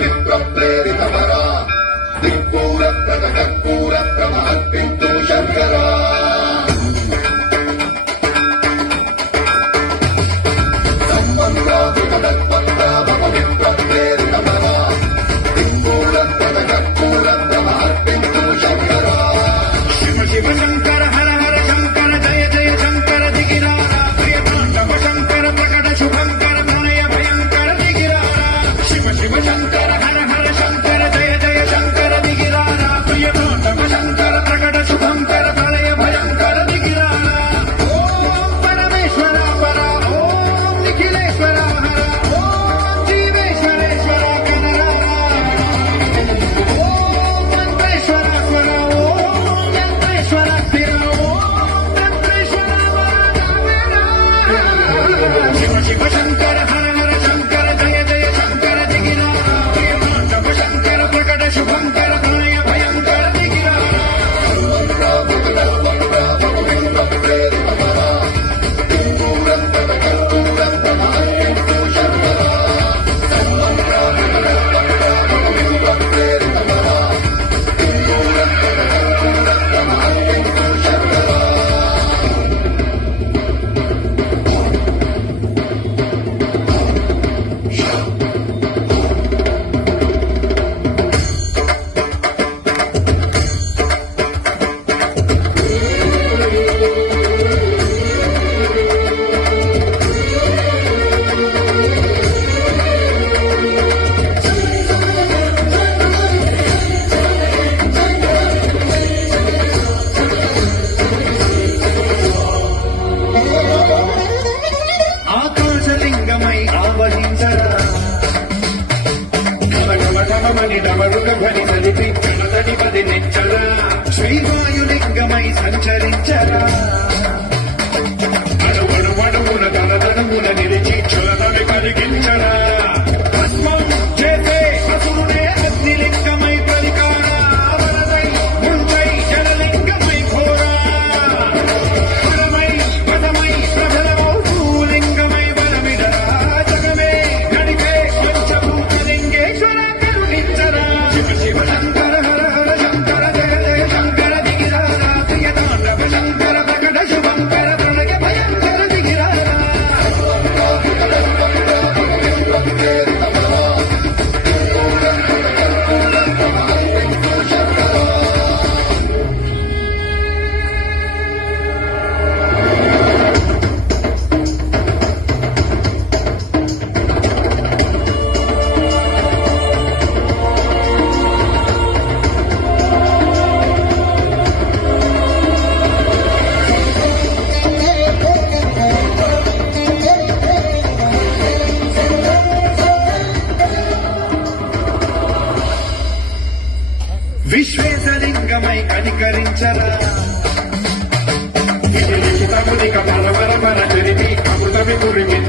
విప్రప్రేరితమరా దిక్పూర కర్పూర ప్రమహత్పింతు శంకరా విప్రప్రేరితమరా దిక్పూర కర్పూర ప్రమహత్పింతు శంకరా శివ శివ శంకర హర హర శంకర జయ జయ శంకర దిగిరారా ప్రియ తాండవ శంకర ప్రకట శుభంకర ప్రణయ భయంకర దిగిరారా శివ శివ శంకర హర హర శంకర జయ జయ శంకర దిగిరారా ప్రియ తాండవ శంకర ప్రకట శుభంకర ప్రణయ భయంకర దిగిరారా ఓం పరమేశ్వర పర ఓం నిఖిలేశ్వర హర ఓం జీవేశ్వరేశ్వర కనరారా ఓం మంత్రేశ్వర స్వర ఓం యంత్రేశ్వర స్థిర ఓం తంత్రేశ్వర వరదావేరా శివ శివ శంకర హర హర శంకర జయ జయ శంకర దిగిరారా ప్రియ తాండవ శంకర ప్రకట శుభంకర ప్రణయ భయంకర దిగిరారా విప్రప్రేరితమరా దిక్పూర కర్పూర ప్రమహత్పింతు శంకరా విప్రప్రేరితమరా దిక్పూర కర్పూర ప్రమహత్పింతు శంకరా ఆకాశలింగమై ఆవహించరా ఢమఢమఢమని డమరుక ధ్వని సలిపి కణతడి పది నెచ్చరా శ్రీవాయులింగమై సంచరించరా అణువణువణువున తనదనువున నిలిచి చులనని కలిగించరా భస్మం చేసే అసురునే అగ్నిలింగమై ప్రలికారా వరదై ముంచై జలలింగమై ఘోరా పరమై పదమై ప్రజలమో భూలింగమై బలమిడరా జగమే నడిపే పంచభూతలింగేశ్వర కరుణించరా శివ శివ శంకర హర హర శంకర జయ జయ శంకర దిగిరారా ప్రియ తాండవ శంకర ప్రకట శుభంకర ప్రణయ భయంకర దిగిరారా విప్రప్రేరితమరా దిక్పూర కర్పూర ప్రమహత్పింతు శంకరా విశ్వేశలింగమై కనికరించరా ఇది లిఖితమునిక పరపర పర చరితి అమృతమి గురిమి